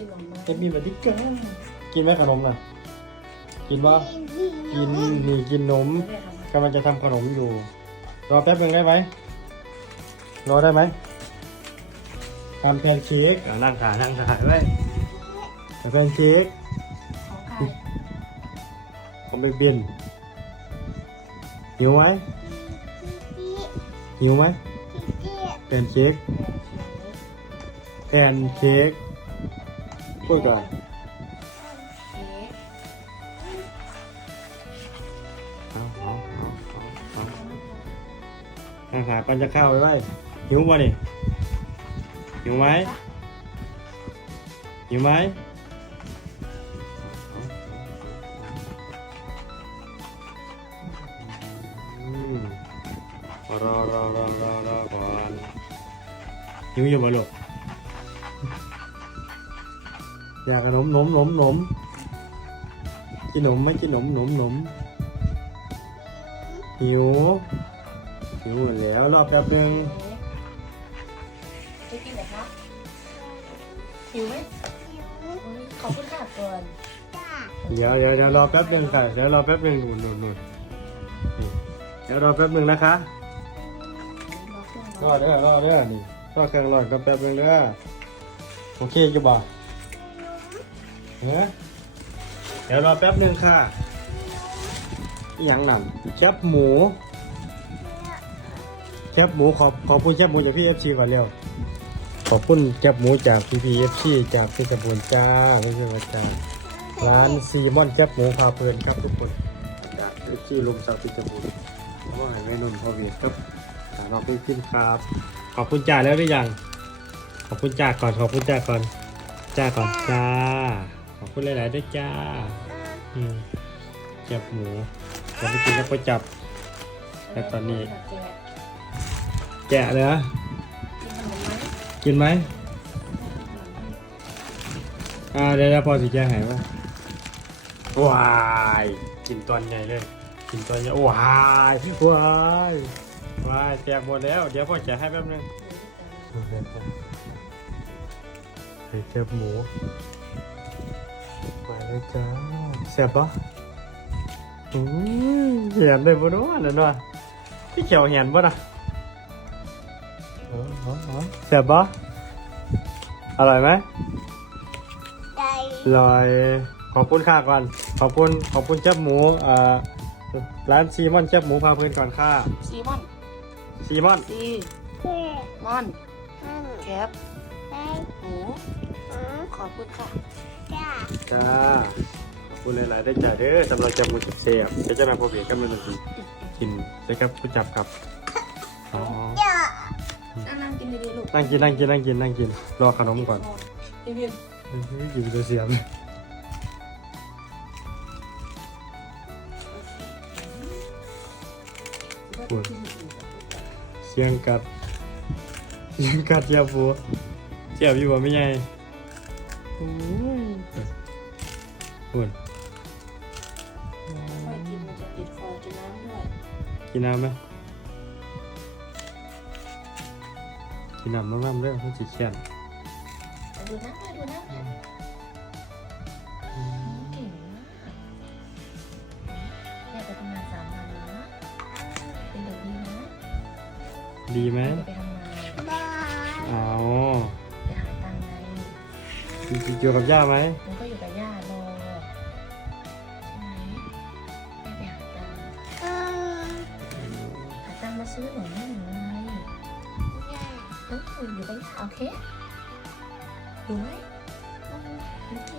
กินขนมไหมเจะมีแบบที่ก้ากินไหมขนมล่ะ กินว่ากินนี่กินนมไม่ได้ทำกำลังจะทำขนมอยู่ รอแป๊บนึงได้ไหมรอได้ไหมทำแพนเค้กอะนั่งถ่ายนั่งถ่ายไว้ทำแพนเค้กของใครผมไปบินหิวไหมหิวไหมแพนเค้กแพนเค้ก พูดก่อนเค้กเอาเอาเอาเอาเอานั่งถ่าปันจะข้าวไปไว้หิวป่ะนี่หิวไหมหิวไหมอืมรอรอรอรอรอก่อนหิวอยู่บ่ลูก อยากขนมนมนมนมกินนมไหมกินนมนมนมหิวหิวหมดแล้วรอแป๊บนึงเค้กกินไหนคะหิวไหมโอ้ยขอบคุณค่ะก่อนเดี๋ยวเดี๋ยวเดี๋ยวรอแป๊บนึงค่ะเดี๋ยวรอแป๊บนึงนู่นนู่นนู่นนี่เดี๋ยวรอแป๊บนึงนะคะรอเด้อรอเด้อนี่รอเครื่องรอก็แป๊บนึงเด้อโอเคจะบ่ เฮ้เดี๋ยวรอแป๊บนึงค่ะอหย่างนั่นแคบหมูแคบหมูขอบขอบคุณแคบหมูจากพี่เอฟซีก่อนเร็วขอบคุณแคบหมูจากพี่พีเอฟซีจากพี่สมุนจ้าพี่สมุนจ้าร้านซีมอนแคบหมูพาเพลินครับทุกคนจากเอฟซีลมสาวพี่สมุนว่าให้แม่นุ่นพอเวียดครับถามเราพี่ขึ้นครับ ขอบคุณจ่าแล้วหรือยังขอบคุณจ่าก่อนขอบคุณจ่าก่อนจ่าก่อนจ้า ขอบคุณหลายๆด้วยจ้าอืมจับหมูจะไปกินแล้วก็จับแต่ตอนนี้ แกะเลยนะกินขนมไหมกินไหมอ่าเดี๋ยวๆพอสิแกะให้ว่าว้ายกินตอนใหญ่เลยกินตอนใหญ่ว้ายว้ายว้ายแจกหมดแล้ว เดี๋ยวพ่อแจกให้แป๊บนึงไข่เจ็บหมูไป เลยจ้าเสียบปะอืมเหียนได้บ่เนาะนั่นว่ะพี่เขียวเหียนบ่นะเออเออเออเสียบปะอร่อยไหมอร่อย ขอบคุณค่าก่อน ขอบคุณ ขอบคุณเจ็บหมูอ่าร้านซีมอนเจ็บหมูพาเพื่อนก่อนค่าซีมอนซีมอนซีมอนแคปหมูข อบคุณค่ะจ้าขอบคุณหลายๆได้จ้าเด้อสำหรับจับหมูจับเสียบเดี๋ยวจะมาพบเบียกันเป็นทีกินเลยครับผู้จับครับอ๋อนั่งกินดีๆลูกนั่งกินนั่งกินนั่งกินนั่งกินรอขนมก่อนพี่พิมอื้อหืออยู่ตัวเสียบเสียงกัดเสียงกัดเจียบบัวเจียบอยู่บ่ไม่ใหญ่ โอ้ยคุณค่อยกินมันจะติดคอกินน้ำด้วยกินน้ำไหมกินน้ำน้ำๆเด้อมันสิแค้นดูน้ำดูน้ำเก่งมากแม่ไปทำงานสามวันนะเป็นเด็กดีนะ ดีไหมไปทำงาน อยู่กับย่าไหมมันก็อยู่กับย่ารอใช่ไหมแม่ไปหาตังค์หาตังค์มาซื้อหนูให้หนูไงเอออยู่กับย่าโอเคอยู่ไหมโอเค